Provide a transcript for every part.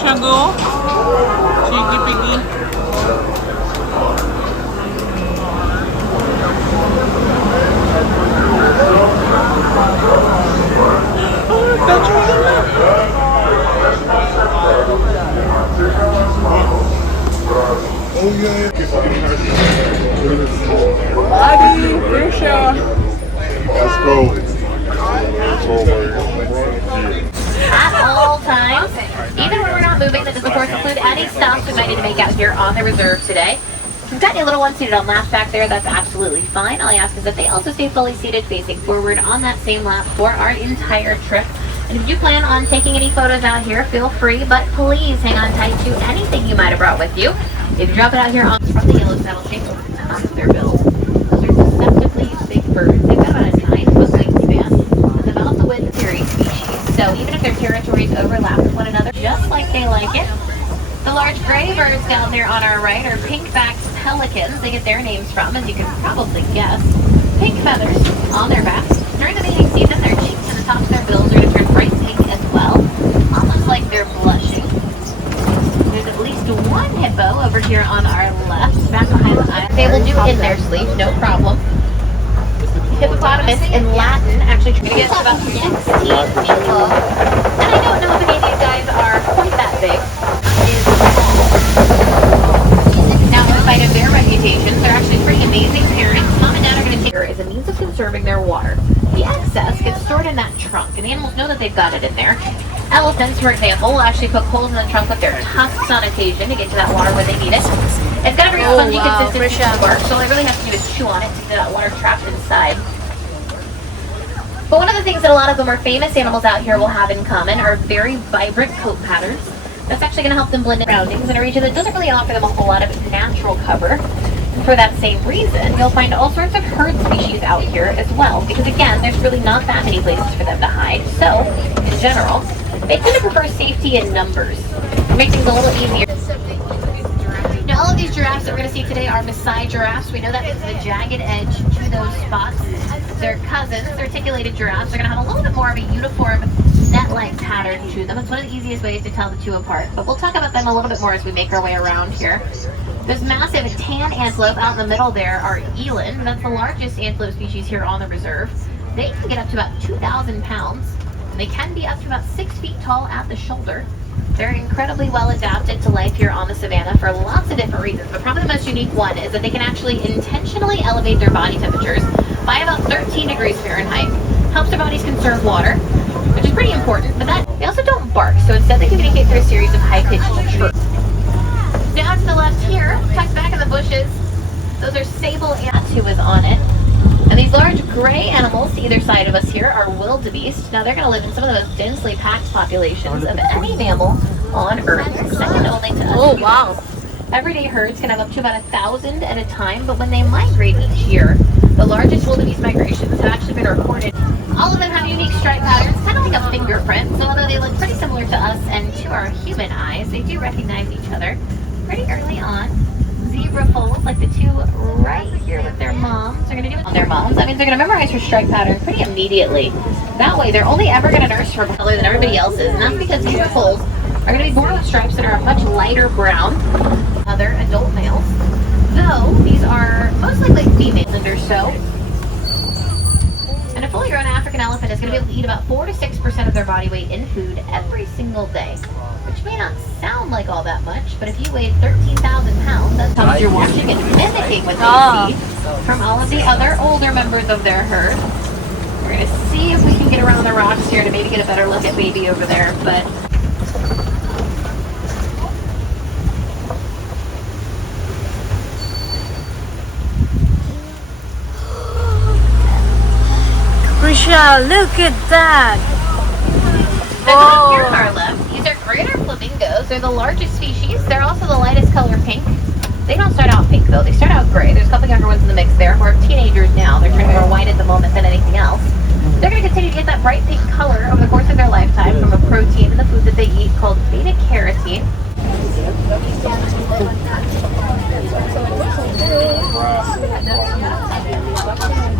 siya go? Cheeky piggy. Oh, touch mo naman. Oh yeah. Adi, Krisha. Let's go. At all times, even when we're not moving, that does of course include any stops we might need to make out here on the reserve today. If you've got any little ones seated on laps back there, that's absolutely fine. All I ask is that they also stay fully seated facing forward on that same lap for our entire trip. And if you plan on taking any photos out here, feel free, but please hang on tight to anything you might have brought with you. If you drop it out here from the yellow saddle shape over the top of their bills, those are deceptively big birds. They've got about a 9-foot wingspan. That's about the width of their species. So even if their territories overlap with one another, just like they like it. The large gray birds down there on our right are pink-backed pelicans. They get their names from, as you can probably guess, pink feathers on their backs. During the mating season, their cheeks and the tops of their bills are going to turn bright pink as well, almost like they're blushing. There's at least one hippo over here on our left, back behind the eye. They will do in their sleep, no problem. Hippopotamus in Latin actually going to get to about 16 feet long. And I don't know if any of these guys are quite that big. Now, in spite of their reputations, they're actually pretty amazing parents. Mom and dad are going to take her as a means of conserving their water. The excess gets stored in that trunk, and the animals know that they've got it in there. Elephants, for example, will actually poke holes in the trunk with their tusks on occasion to get to that water when they need it. It's got a very spongy consistency to work, so all I really have to do is chew on it to get that water trapped inside. But one of the things that a lot of the more famous animals out here will have in common are very vibrant coat patterns. That's actually going to help them blend in surroundings in a region that doesn't really offer them a whole lot of natural cover. And for that same reason, you'll find all sorts of herd species out here as well, because again, there's really not that many places for them to hide. So, in general, they tend to prefer safety in numbers. It makes things a little easier. Now, all of these giraffes that we're going to see today are Maasai giraffes. We know that because of the jagged edge to those spots. Their cousins, the articulated giraffes, are going to have a little bit more of a uniform net-like pattern to them. It's one of the easiest ways to tell the two apart, but we'll talk about them a little bit more as we make our way around here. This massive tan antelope out in the middle there are eland. That's the largest antelope species here on the reserve. They can get up to about 2,000 pounds. They can be up to about 6 feet tall at the shoulder. They're incredibly well adapted to life here on the savannah for lots of different reasons, but probably the most unique one is that they can actually intentionally elevate their body temperatures by about 13 degrees Fahrenheit. Helps their bodies conserve water, which is pretty important, but they also don't bark, so instead they communicate through a series of high-pitched chirps. Now to the left here, tucked back in the bushes, those are sable ants who was on it. And these large gray animals to either side of us here are wildebeest. Now they're going to live in some of the most densely packed populations of any mammal on Earth, second only to us. Oh, wow. Everyday herds can have up to about 1,000 at a time, but when they migrate each year, the largest wildebeest migrations have actually been recorded. All of them have unique stripe patterns, kind of like a fingerprint, so although they look pretty similar to us and to our human eyes, they do recognize each other pretty early on. Zebra foals, like the two right here with their moms, are going to do it on their moms. That means they're going to memorize her stripe pattern pretty immediately. That way, they're only ever going to nurse for color than everybody else's, and that's because zebra foals are going to be born with stripes that are a much lighter brown than other adult males. Though, these are most likely females or so. And a fully grown African elephant is going to be able to eat about 4 to 6% of their body weight in food every single day. Which may not sound like all that much, but if you weighed 13,000 pounds, that's how you're watching and mimicking what they see from all of the other older members of their herd. We're going to see if we can get around the rocks here to maybe get a better look at baby over there, but... Risha, look at that! Up here on our left, these are greater flamingos. They're the largest species. They're also the lightest color pink. They don't start out pink though. They start out gray. There's a couple younger ones in the mix there. More teenagers now. They're turning more white at the moment than anything else. They're going to continue to get that bright pink color over the course of their lifetime from a protein in the food that they eat called beta-carotene. We're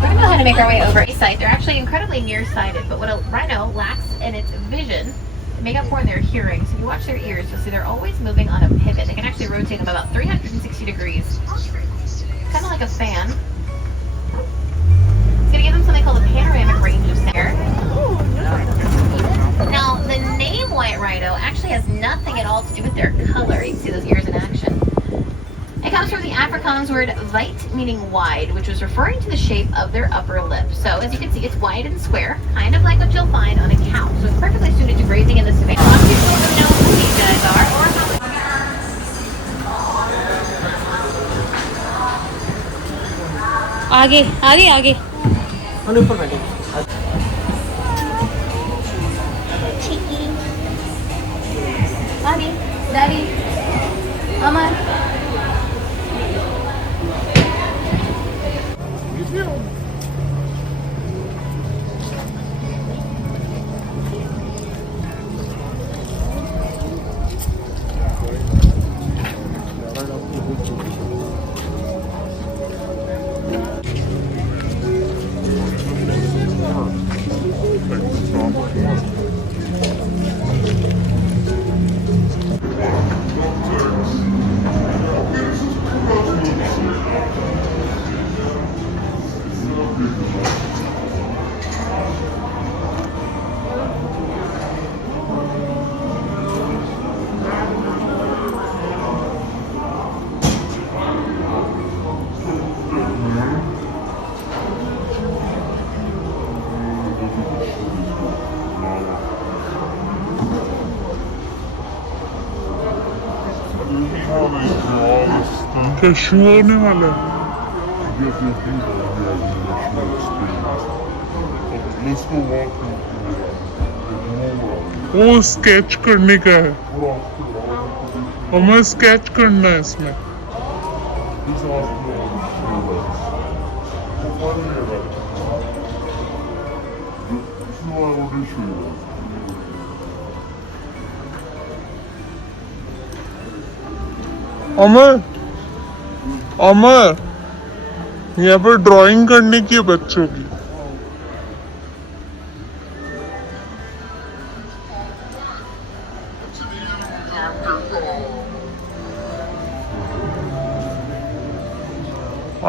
going to go ahead and make our way over a site. They're actually incredibly nearsighted, but what a rhino lacks in its vision to make up for their hearing. So if you watch their ears, you'll see they're always moving on a pivot. They can actually rotate them about 360 degrees. Kind of like a fan. It's going to give them something called a panoramic range of sound. Now, the name white rhino actually has nothing at all to do with their color. You can see those ears in action. It comes from the Afrikaans word wide, meaning wide, which was referring to the shape of their upper lip. So, as you can see, it's wide and square, kind of like what you'll find on a cow. So it's perfectly suited to grazing in the savannah. A lot of people don't know who these guys are or how आगे आगे आगे Mommy, Daddy, Mama. क्या शू होने वाला है? वो sketch करने का है हमें स्केच करना है इसमें अमर अमर यहाँ पर ड्राइंग करने की है बच्चों की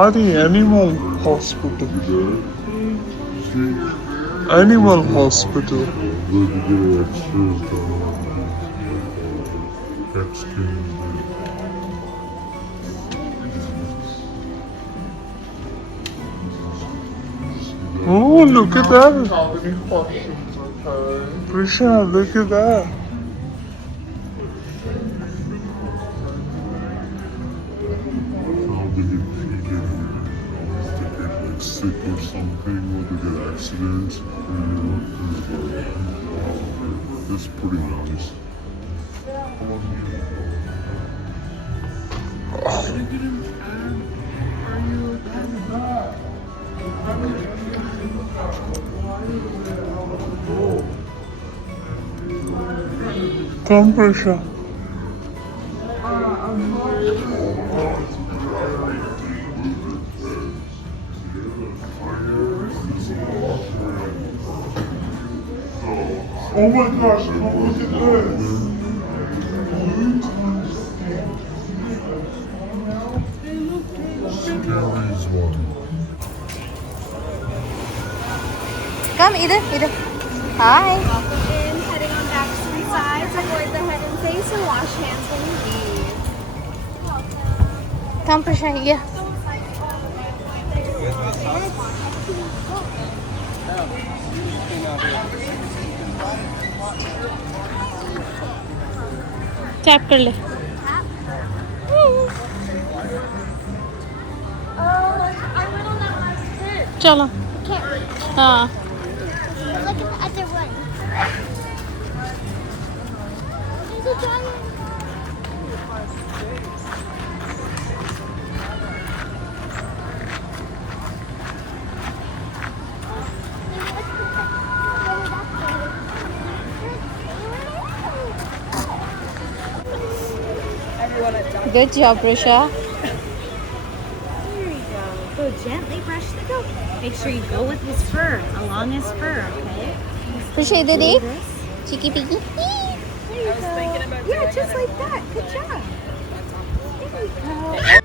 Animal hospital. Animal hospital. Oh, look at that. Prisha, look at that. Sick or something, or they get accidents. That's pretty nice. Come, Prisha. Oh my gosh, look at this! Scary's one. Come इधर इधर Hi Welcome in, heading on back to the sides, avoid the head and face and wash hands when you leave. Come Prisha here tap कर ले चलो हाँ Look at the other one. There's a giant. Good job Prisha There you go. Go gently brush the goat. Make sure you go with his fur, along his fur, okay? Prisha इधर देख चिकी पिकी Yeah, just like that. Good job. There we go.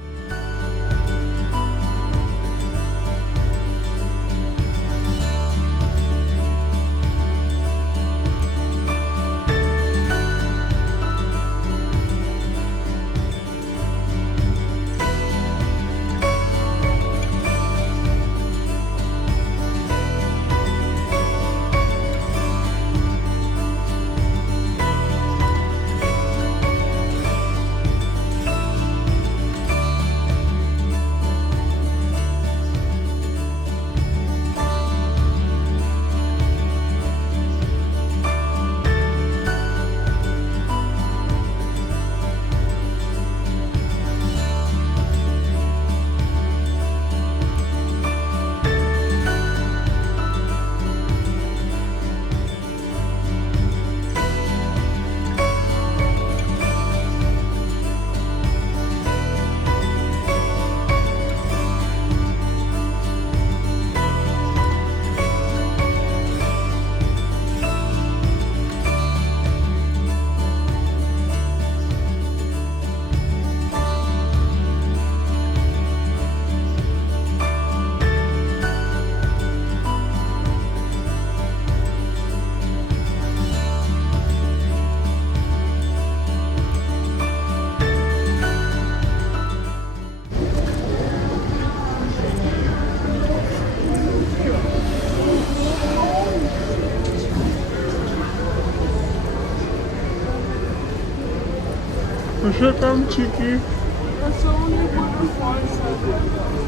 Prisha, come, Chiki.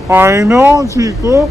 I know, Chico.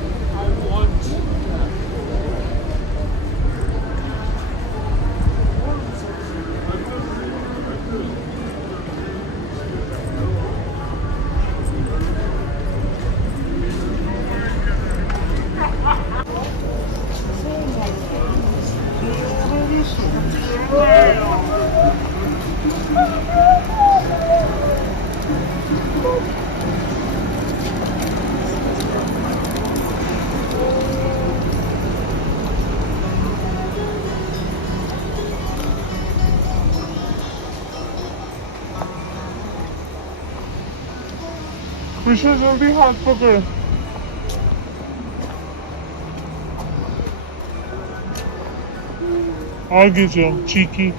Prisha, जल्दी हाथ पकड़. आगे जाओ, cheeky.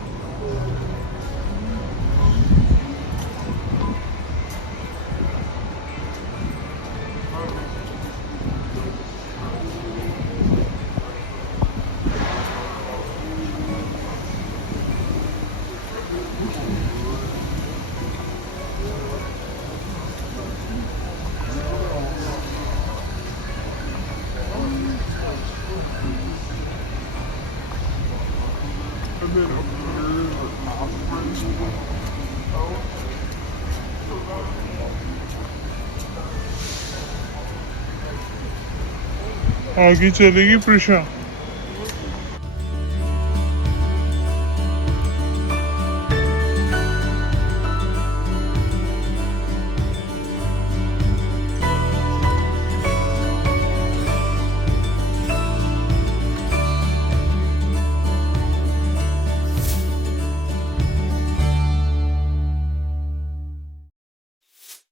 आगे चलेगी प्रिशा.